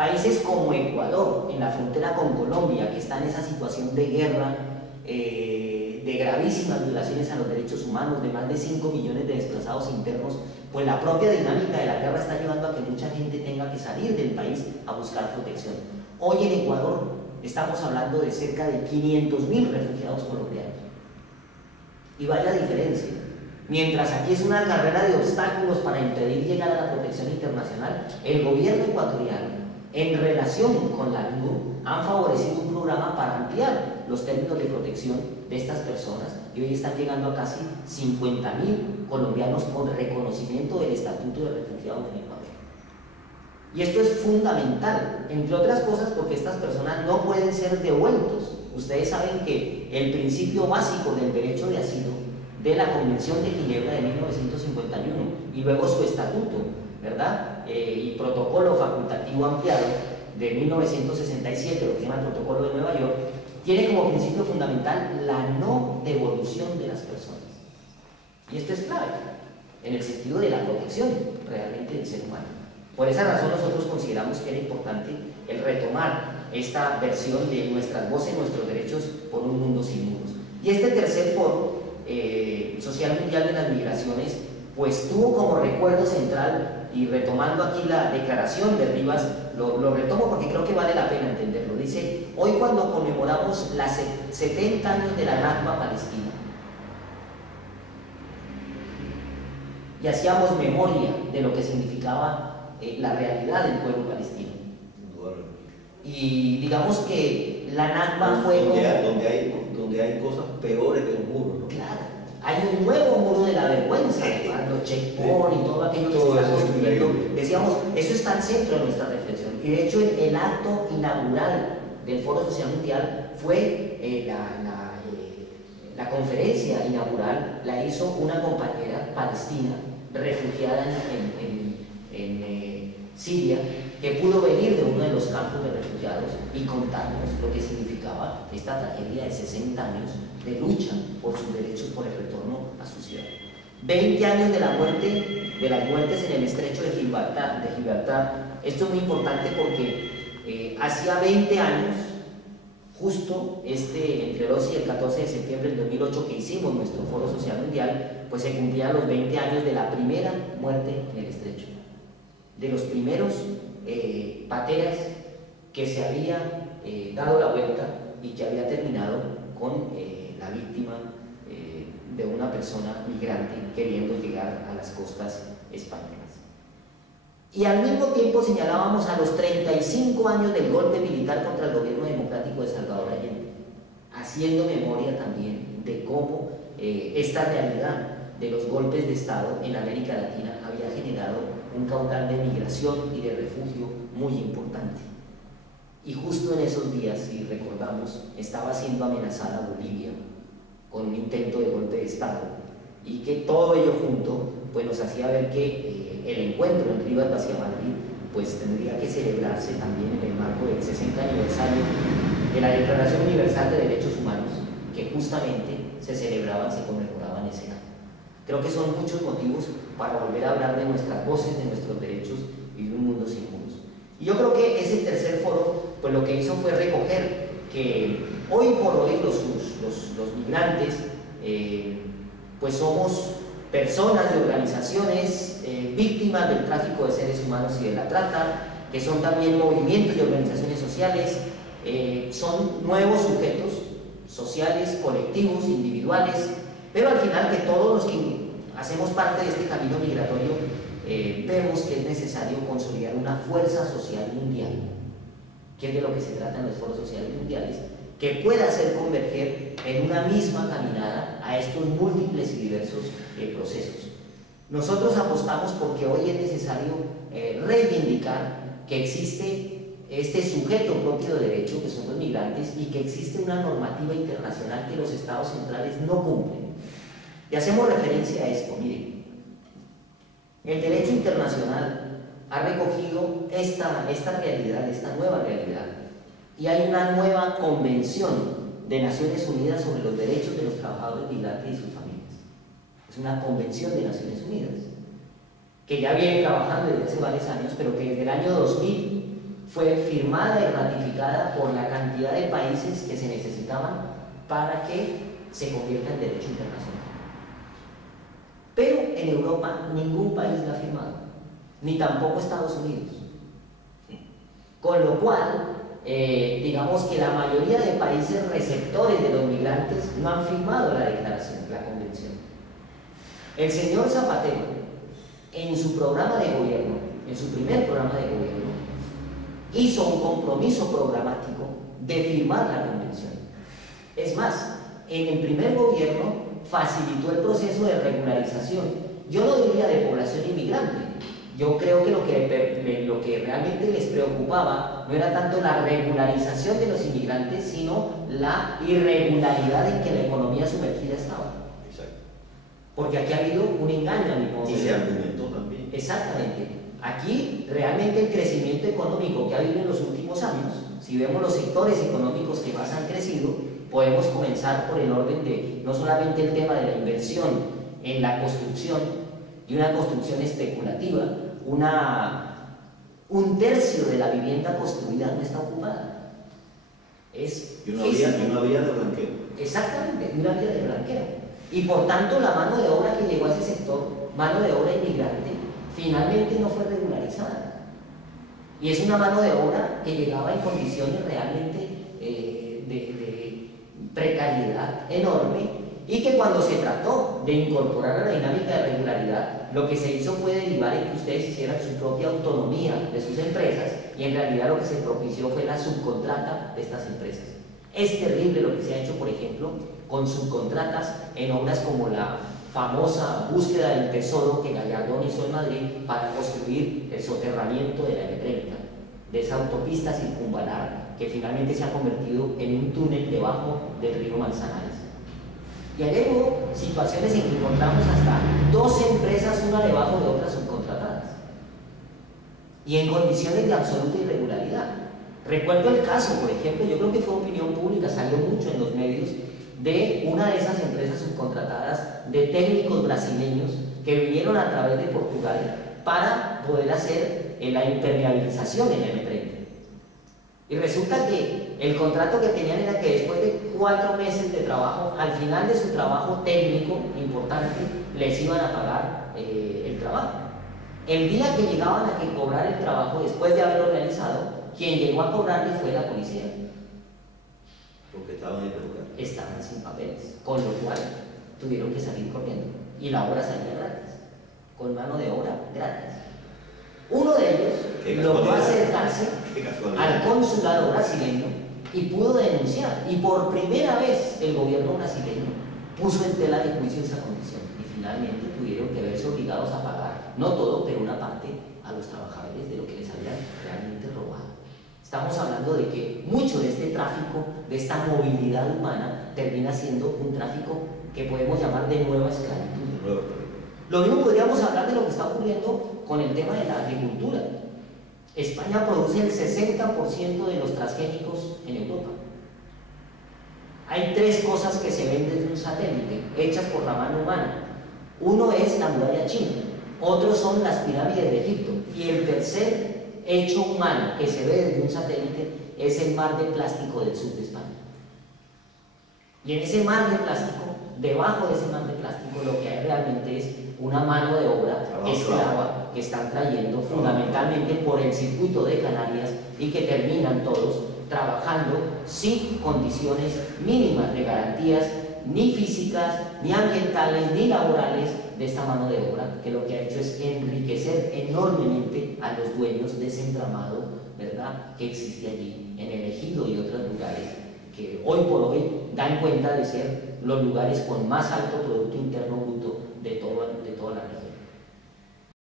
Países como Ecuador, en la frontera con Colombia, que está en esa situación de guerra, de gravísimas violaciones a los derechos humanos, de más de 5 millones de desplazados internos, pues la propia dinámica de la guerra está llevando a que mucha gente tenga que salir del país a buscar protección. Hoy en Ecuador estamos hablando de cerca de 500.000 refugiados colombianos. Y vaya diferencia. Mientras aquí es una carrera de obstáculos para impedir llegar a la protección internacional, el gobierno ecuatoriano, en relación con la ACNUR, han favorecido un programa para ampliar los términos de protección de estas personas y hoy están llegando a casi 50.000 colombianos con reconocimiento del estatuto de refugiados en Ecuador. Y esto es fundamental, entre otras cosas porque estas personas no pueden ser devueltos. Ustedes saben que el principio básico del derecho de asilo de la Convención de Ginebra de 1951 y luego su estatuto, ¿verdad? Y protocolo facultativo ampliado de 1967, lo que se llama el Protocolo de Nueva York, tiene como principio fundamental la no devolución de las personas. Y esto es clave, en el sentido de la protección realmente del ser humano. Por esa razón nosotros consideramos que era importante el retomar esta versión de nuestras voces, nuestros derechos por un mundo sin muros. Y este tercer foro social mundial de las migraciones pues tuvo como recuerdo central, y retomando aquí la declaración de Rivas, lo retomo porque creo que vale la pena entenderlo. Dice: hoy, cuando conmemoramos las 70 años de la Nakba palestina y hacíamos memoria de lo que significaba la realidad del pueblo palestino, y digamos que la Nakba fue donde hay cosas peores que un muro, ¿no? Claro, hay un nuevo muro de la vergüenza, los checkpoints y todo aquello que se está construyendo. Decíamos, eso está al centro de nuestra reflexión. Y de hecho, el acto inaugural del Foro Social Mundial fue la conferencia inaugural, la hizo una compañera palestina refugiada en Siria, que pudo venir de uno de los campos de refugiados y contarnos lo que significaba esta tragedia de 60 años de lucha por sus derechos, por el retorno a su ciudad. 20 años de la muerte, de las muertes en el estrecho de Gibraltar. Esto es muy importante porque hacía 20 años, justo entre el 12 y el 14 de septiembre del 2008 que hicimos nuestro Foro Social Mundial, pues se cumplían los 20 años de la primera muerte en el estrecho, de los primeros pateras que se había dado la vuelta y que había terminado con la víctima de una persona migrante queriendo llegar a las costas españolas. Y al mismo tiempo señalábamos a los 35 años del golpe militar contra el gobierno democrático de Salvador Allende, haciendo memoria también de cómo esta realidad de los golpes de Estado en América Latina había generado un caudal de migración y de refugio muy importante. Y justo en esos días, si recordamos, estaba siendo amenazada Bolivia con un intento de golpe de Estado, y que todo ello junto pues nos hacía ver que el encuentro en Rivas Vacia Madrid pues tendría que celebrarse también en el marco del 60 aniversario de la Declaración Universal de Derechos Humanos, que justamente se celebraban, se conmemoraban ese año. Creo que son muchos motivos para volver a hablar de nuestras voces, de nuestros derechos y de un mundo sin muros. Y yo creo que ese tercer foro pues lo que hizo fue recoger que hoy por hoy los migrantes pues somos personas de organizaciones víctimas del tráfico de seres humanos y de la trata, que son también movimientos y organizaciones sociales, son nuevos sujetos sociales, colectivos, individuales, pero al final que todos los que hacemos parte de este camino migratorio vemos que es necesario consolidar una fuerza social mundial, que es de lo que se trata en los foros sociales mundiales, que pueda hacer converger en una misma caminada a estos múltiples y diversos procesos. Nosotros apostamos porque hoy es necesario reivindicar que existe este sujeto propio de derecho, que son los migrantes, y que existe una normativa internacional que los estados centrales no cumplen. Y hacemos referencia a esto. Miren, el derecho internacional ha recogido esta realidad, esta nueva realidad, y hay una nueva convención de Naciones Unidas sobre los derechos de los trabajadores migrantes y sus familias. Es una convención de Naciones Unidas que ya viene trabajando desde hace varios años, pero que desde el año 2000 fue firmada y ratificada por la cantidad de países que se necesitaban para que se convierta en derecho internacional. Pero en Europa ningún país la ha firmado, ni tampoco Estados Unidos. Con lo cual, digamos que la mayoría de países receptores de los migrantes no han firmado la declaración, la convención. El señor Zapatero, en su programa de gobierno, en su primer programa de gobierno, hizo un compromiso programático de firmar la convención. Es más, en el primer gobierno facilitó el proceso de regularización. Yo no diría de población inmigrante. Yo creo que lo que realmente les preocupaba no era tanto la regularización de los inmigrantes, sino la irregularidad en que la economía sumergida estaba. Exacto. Porque aquí ha habido un engaño a mi modo de Y se ver. argumentó también. Exactamente. Aquí realmente el crecimiento económico que ha habido en los últimos años, si vemos los sectores económicos que más han crecido, podemos comenzar por el orden de no solamente el tema de la inversión en la construcción, y una construcción especulativa. Un tercio de la vivienda construida no está ocupada. Y una vía de blanqueo. Exactamente, de una vía de blanqueo. Y por tanto la mano de obra que llegó a ese sector, mano de obra inmigrante, finalmente no fue regularizada. Y es una mano de obra que llegaba en condiciones realmente de precariedad enorme, y que cuando se trató de incorporar a la dinámica de regularidad, lo que se hizo fue derivar en que ustedes hicieran su propia autonomía de sus empresas, y en realidad lo que se propició fue la subcontrata de estas empresas. Es terrible lo que se ha hecho, por ejemplo, con subcontratas en obras como la famosa búsqueda del tesoro que Gallardón hizo en Madrid para construir el soterramiento de la M30, de esa autopista circunvalar que finalmente se ha convertido en un túnel debajo del río Manzanares. Y allá hubo situaciones en que encontramos hasta 2 empresas, una debajo de otras subcontratadas, y en condiciones de absoluta irregularidad. Recuerdo el caso, por ejemplo, yo creo que fue opinión pública, salió mucho en los medios, de una de esas empresas subcontratadas de técnicos brasileños que vinieron a través de Portugal para poder hacer la impermeabilización en el M30. Y resulta que el contrato que tenían era que después de 4 meses de trabajo, al final de su trabajo técnico importante, les iban a pagar el trabajo. El día que llegaban a que cobrar el trabajo, después de haberlo realizado, quien llegó a cobrarle fue la policía. Porque estaban irregulares. Estaban sin papeles, con lo cual tuvieron que salir corriendo. Y la obra salía gratis, con mano de obra gratis. Uno de ellos logró acercarse al consulado brasileño y pudo denunciar. Y por primera vez el gobierno brasileño puso en tela de juicio esa condición. Y finalmente tuvieron que verse obligados a pagar, no todo, pero una parte, a los trabajadores de lo que les habían realmente robado. Estamos hablando de que mucho de este tráfico, de esta movilidad humana, termina siendo un tráfico que podemos llamar de nueva esclavitud. Lo mismo podríamos hablar de lo que está ocurriendo con el tema de la agricultura. España produce el 60% de los transgénicos en Europa. Hay 3 cosas que se ven desde un satélite, hechas por la mano humana. Uno es la muralla china, otros son las pirámides de Egipto, y el tercer hecho humano que se ve desde un satélite es el mar de plástico del sur de España. Y en ese mar de plástico, debajo de ese mar de plástico, lo que hay realmente es una mano de obra esclava que están trayendo fundamentalmente por el circuito de Canarias, y que terminan todos trabajando sin condiciones mínimas de garantías, ni físicas, ni ambientales, ni laborales, de esta mano de obra, que lo que ha hecho es enriquecer enormemente a los dueños de ese entramado, ¿verdad?, que existe allí en el Ejido y otros lugares que hoy por hoy dan cuenta de ser los lugares con más alto Producto Interno Bruto de toda la región.